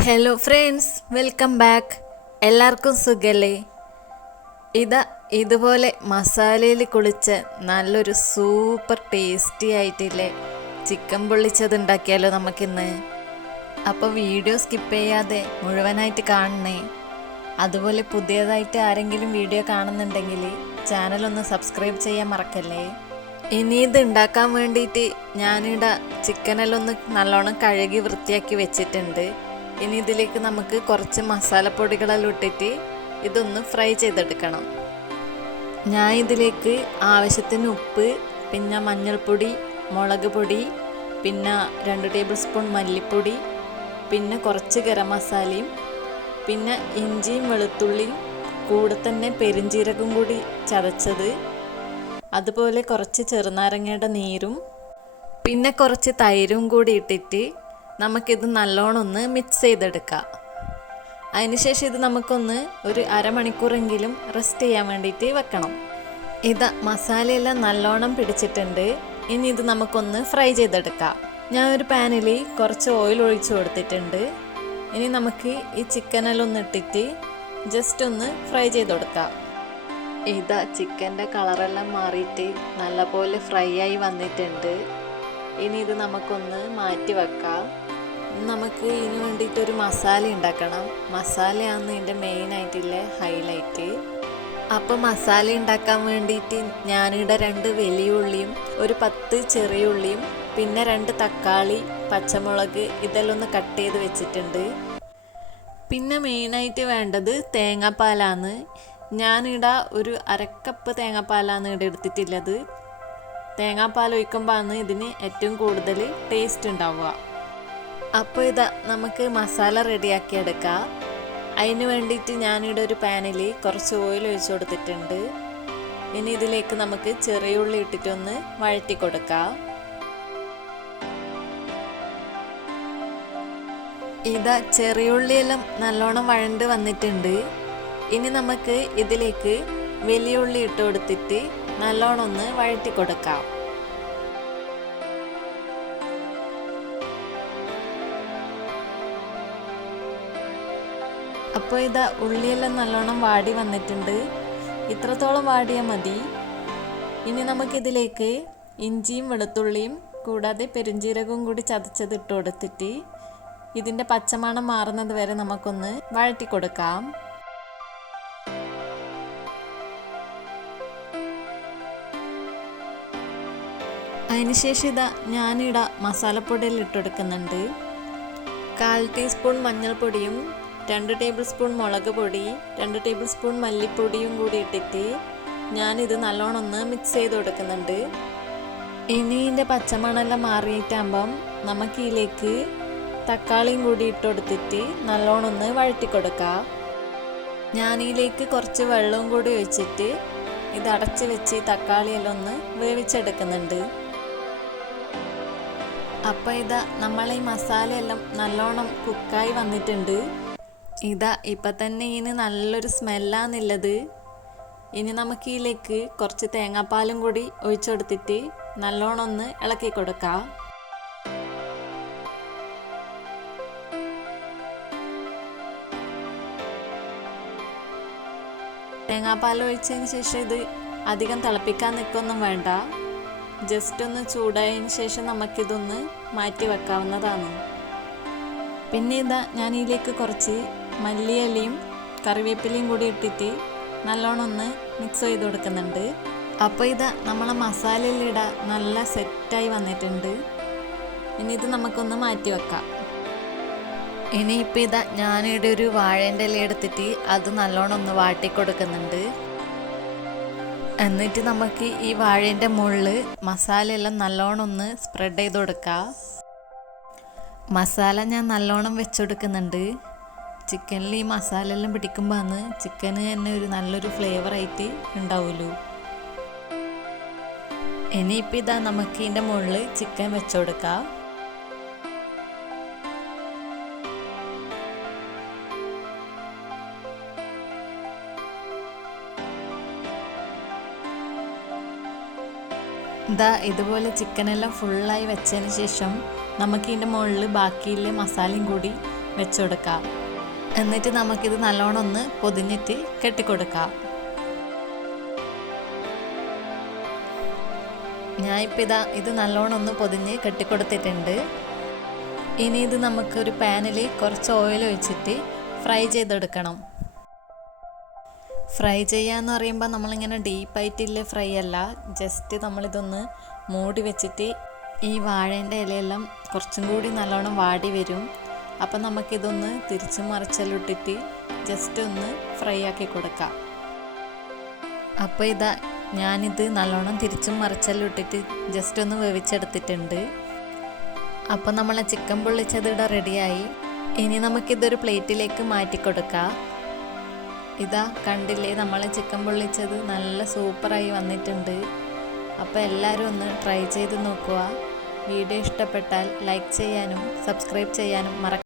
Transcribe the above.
Hello friends, welcome back. എല്ലാവർക്കും സുഖല്ലേ? ഇതുപോലെ മസാലയിൽ കുളിച്ച നല്ലൊരു സൂപ്പർ ടേസ്റ്റി ആയിട്ടില്ലേ ചിക്കൻ പൊള്ളിച്ചത് ഉണ്ടാക്കിയാലോ നമുക്കിന്ന്. അപ്പോൾ വീഡിയോ സ്കിപ്പ് ചെയ്യാതെ മുഴുവനായിട്ട് കാണണേ. അതുപോലെ പുതിയതായിട്ട് ആരെങ്കിലും വീഡിയോ കാണുന്നുണ്ടെങ്കിൽ ചാനലൊന്ന് സബ്സ്ക്രൈബ് ചെയ്യാൻ മറക്കല്ലേ. ഇനി ഇത് ഉണ്ടാക്കാൻ വേണ്ടിയിട്ട് ഞാനിവിടെ ചിക്കനെല്ലാം ഒന്ന് നല്ലോണം കഴുകി വൃത്തിയാക്കി വെച്ചിട്ടുണ്ട്. ഇനി ഇതിലേക്ക് നമുക്ക് കുറച്ച് മസാലപ്പൊടികളെല്ലാം ഇട്ടിട്ട് ഇതൊന്ന് ഫ്രൈ ചെയ്തെടുക്കണം. ഞാൻ ഇതിലേക്ക് ആവശ്യത്തിന് ഉപ്പ്, പിന്നെ മഞ്ഞൾപ്പൊടി, മുളക് പൊടി, പിന്നെ 2 ടേബിൾ സ്പൂൺ മല്ലിപ്പൊടി, പിന്നെ കുറച്ച് ഗരം മസാലയും, പിന്നെ ഇഞ്ചിയും വെളുത്തുള്ളിയും കൂടെ തന്നെ പെരിഞ്ജീരകം കൂടി ചതച്ചത്, അതുപോലെ കുറച്ച് ചെറുനാരങ്ങയുടെ നീരും, പിന്നെ കുറച്ച് തൈരും കൂടി ഇട്ടിട്ട് നമുക്കിത് നല്ലോണം ഒന്ന് മിക്സ് ചെയ്തെടുക്കാം. അതിനുശേഷം ഇത് നമുക്കൊന്ന് ഒരു അരമണിക്കൂറെങ്കിലും റെസ്റ്റ് ചെയ്യാൻ വേണ്ടിയിട്ട് വെക്കണം. മസാലയെല്ലാം നല്ലോണം പിടിച്ചിട്ടുണ്ട്. ഇനി ഇത് നമുക്കൊന്ന് ഫ്രൈ ചെയ്തെടുക്കാം. ഞാൻ ഒരു പാനിൽ കുറച്ച് ഓയിൽ ഒഴിച്ചു കൊടുത്തിട്ടുണ്ട്. ഇനി നമുക്ക് ഈ ചിക്കനെല്ലാം ഒന്ന് ഇട്ടിട്ട് ജസ്റ്റ് ഒന്ന് ഫ്രൈ ചെയ്ത് കൊടുക്കാം. ചിക്കൻ്റെ കളറെല്ലാം മാറിയിട്ട് നല്ലപോലെ ഫ്രൈ ആയി വന്നിട്ടുണ്ട്. ഇനി ഇത് നമുക്കൊന്ന് മാറ്റി വെക്കാം. നമുക്ക് ഇതിന് വേണ്ടിയിട്ടൊരു മസാല ഉണ്ടാക്കണം. മസാലയാണ് ഇതിൻ്റെ മെയിനായിട്ടുള്ള ഹൈലൈറ്റ്. അപ്പോൾ മസാല ഉണ്ടാക്കാൻ വേണ്ടിയിട്ട് ഞാനിവിടെ 2 വലിയ ഉള്ളിയും ഒരു 10 ചെറിയ ഉള്ളിയും പിന്നെ 2 തക്കാളി, പച്ചമുളക് ഇതെല്ലാം ഒന്ന് കട്ട് ചെയ്ത് വെച്ചിട്ടുണ്ട്. പിന്നെ മെയിനായിട്ട് വേണ്ടത് തേങ്ങാപ്പാലാണ്. ഞാനിവിടെ ഒരു അരക്കപ്പ് തേങ്ങാപ്പാലാണ് ഇവിടെ എടുത്തിട്ടുള്ളത്. തേങ്ങാപ്പാൽ ഒഴിക്കുമ്പോഴാണ് ഇതിന് ഏറ്റവും കൂടുതൽ ടേസ്റ്റ് ഉണ്ടാവുക. അപ്പോൾ നമുക്ക് മസാല റെഡിയാക്കി എടുക്കാം. അതിന് വേണ്ടിയിട്ട് ഞാനിവിടെ ഒരു പാനിൽ കുറച്ച് ഓയിൽ ഒഴിച്ചു കൊടുത്തിട്ടുണ്ട്. ഇനി ഇതിലേക്ക് നമുക്ക് ചെറിയ ഉള്ളി ഇട്ടിട്ടൊന്ന് വഴറ്റി കൊടുക്കാം. ചെറിയ ഉള്ളിയെല്ലാം നല്ലോണം വഴണ്ട് വന്നിട്ടുണ്ട്. ഇനി നമുക്ക് ഇതിലേക്ക് വലിയ ഉള്ളി ഇട്ട് കൊടുത്തിട്ട് നല്ലോണം ഒന്ന് വഴറ്റി കൊടുക്കാം. അപ്പോൾ ഉള്ളിയെല്ലാം നല്ലോണം വാടി വന്നിട്ടുണ്ട്. ഇത്രത്തോളം വാടിയാൽ മതി. ഇനി നമുക്കിതിലേക്ക് ഇഞ്ചിയും വെളുത്തുള്ളിയും കൂടാതെ പെരിഞ്ജീരകവും കൂടി ചതച്ചത് ഇട്ട് കൊടുത്തിട്ട് ഇതിൻ്റെ പച്ചമണം മാറുന്നത് വരെ നമുക്കൊന്ന് വഴറ്റി കൊടുക്കാം. അതിനുശേഷം ഞാനിവിടെ മസാലപ്പൊടിയെല്ലാം ഇട്ടെടുക്കുന്നുണ്ട്. 1/4 ടീസ്പൂൺ മഞ്ഞൾപ്പൊടിയും 2 ടേബിൾ സ്പൂൺ മുളക് പൊടി, 2 ടേബിൾ സ്പൂൺ മല്ലിപ്പൊടിയും കൂടി ഇട്ടിട്ട് ഞാനിത് നല്ലോണം ഒന്ന് മിക്സ് ചെയ്ത് കൊടുക്കുന്നുണ്ട്. ഇനി ഇതിൻ്റെ പച്ചമണെല്ലാം മാറിയിട്ടാകുമ്പം നമുക്കിതിലേക്ക് തക്കാളിയും കൂടി ഇട്ട് കൊടുത്തിട്ട് നല്ലോണം ഒന്ന് വഴറ്റി കൊടുക്കാം. ഞാനിതിലേക്ക് കുറച്ച് വെള്ളവും കൂടി ഒഴിച്ചിട്ട് ഇത് അടച്ച് വെച്ച് തക്കാളിയെല്ലാം ഒന്ന് വേവിച്ചെടുക്കുന്നുണ്ട്. അപ്പോൾ നമ്മൾ ഈ മസാലയെല്ലാം നല്ലോണം കുക്കായി വന്നിട്ടുണ്ട്. ഇപ്പം തന്നെ ഇതിന് നല്ലൊരു സ്മെല്ലാന്നുള്ളത്. ഇനി നമുക്ക് ഇതിലേക്ക് കുറച്ച് തേങ്ങാപ്പാലും കൂടി ഒഴിച്ചു കൊടുത്തിട്ട് നല്ലോണം ഒന്ന് ഇളക്കി കൊടുക്കാം. തേങ്ങാപ്പാൽ ഒഴിച്ചതിന് ശേഷം ഇത് അധികം തിളപ്പിക്കാൻ നിൽക്കൊന്നും വേണ്ട. ജസ്റ്റ് ഒന്ന് ചൂടായതിന് ശേഷം നമുക്കിതൊന്ന് മാറ്റി വെക്കാവുന്നതാണ്. പിന്നെ ഞാൻ ഇതിലേക്ക് കുറച്ച് മല്ലിയിലയും കറിവേപ്പിലയും കൂടി ഇട്ടിട്ട് നല്ലോണം ഒന്ന് മിക്സ് ചെയ്ത് കൊടുക്കുന്നുണ്ട്. അപ്പോൾ നമ്മളെ മസാലയിലിടാൻ നല്ല സെറ്റായി വന്നിട്ടുണ്ട്. ഇനി ഇത് നമുക്കൊന്ന് മാറ്റി വെക്കാം. ഇനിയിപ്പോൾ ഞാനിവിടെ ഒരു വാഴേൻ്റെ ഇല എടുത്തിട്ട് അത് നല്ലോണം ഒന്ന് വാട്ടി കൊടുക്കുന്നുണ്ട്. എന്നിട്ട് നമുക്ക് ഈ വാഴേൻ്റെ മുകളിൽ മസാലയെല്ലാം നല്ലോണം ഒന്ന് സ്പ്രെഡ് ചെയ്ത് കൊടുക്കാം. മസാല ഞാൻ നല്ലോണം വെച്ചുകൊടുക്കുന്നുണ്ട്. ചിക്കനിൽ ഈ മസാല എല്ലാം പിടിക്കുമ്പോഴാണ് ചിക്കന് തന്നെ ഒരു നല്ലൊരു ഫ്ലേവറായിട്ട് ഉണ്ടാവുമല്ലോ. ഇനിയിപ്പോൾ നമുക്ക് ഇതിൻ്റെ മുകളിൽ ചിക്കൻ വെച്ചു കൊടുക്കാം. ഇതുപോലെ ചിക്കനെല്ലാം ഫുള്ളായി വെച്ചതിന് ശേഷം നമുക്ക് ഇതിൻ്റെ മുകളിൽ ബാക്കിയുള്ള മസാലയും കൂടി വെച്ച് കൊടുക്കാം. എന്നിട്ട് നമുക്കിത് നല്ലോണം ഒന്ന് പൊതിഞ്ഞിട്ട് കെട്ടിക്കൊടുക്കാം. ഞാനിപ്പോൾ ഇത് നല്ലോണം ഒന്ന് പൊതിഞ്ഞ് കെട്ടിക്കൊടുത്തിട്ടുണ്ട്. ഇനി ഇത് നമുക്കൊരു പാനിൽ കുറച്ച് ഓയിൽ ഒഴിച്ചിട്ട് ഫ്രൈ ചെയ്തെടുക്കണം. ഫ്രൈ ചെയ്യാന്ന് പറയുമ്പോൾ നമ്മളിങ്ങനെ ഡീപ്പായിട്ടില്ല ഫ്രൈ അല്ല, ജസ്റ്റ് നമ്മളിതൊന്ന് മൂടി വെച്ചിട്ട് ഈ വാഴേൻ്റെ ഇലയെല്ലാം കുറച്ചും കൂടി നല്ലോണം വാടി വരും. അപ്പം നമുക്കിതൊന്ന് തിരിച്ചും മറിച്ചെല്ലാം ഇട്ടിട്ട് ജസ്റ്റ് ഒന്ന് ഫ്രൈ ആക്കി കൊടുക്കാം. അപ്പോൾ ഞാനിത് നല്ലോണം തിരിച്ചും മറിച്ചെല്ലാം ഇട്ടിട്ട് ജസ്റ്റ് ഒന്ന് വേവിച്ചെടുത്തിട്ടുണ്ട്. അപ്പോൾ നമ്മളെ ചിക്കൻ പൊള്ളിച്ചത് ഇവിടെ റെഡിയായി. ഇനി നമുക്കിതൊരു പ്ലേറ്റിലേക്ക് മാറ്റി കൊടുക്കാം. കണ്ടില്ലേ, നമ്മളെ ചിക്കൻ പൊള്ളിച്ചത് നല്ല സൂപ്പറായി വന്നിട്ടുണ്ട്. അപ്പോൾ എല്ലാവരും ഒന്ന് ട്രൈ ചെയ്ത് നോക്കുക. വീഡിയോ ഇഷ്ടപ്പെട്ടാൽ ലൈക്ക് ചെയ്യാനും സബ്സ്ക്രൈബ് ചെയ്യാനും മറക്കരുത്.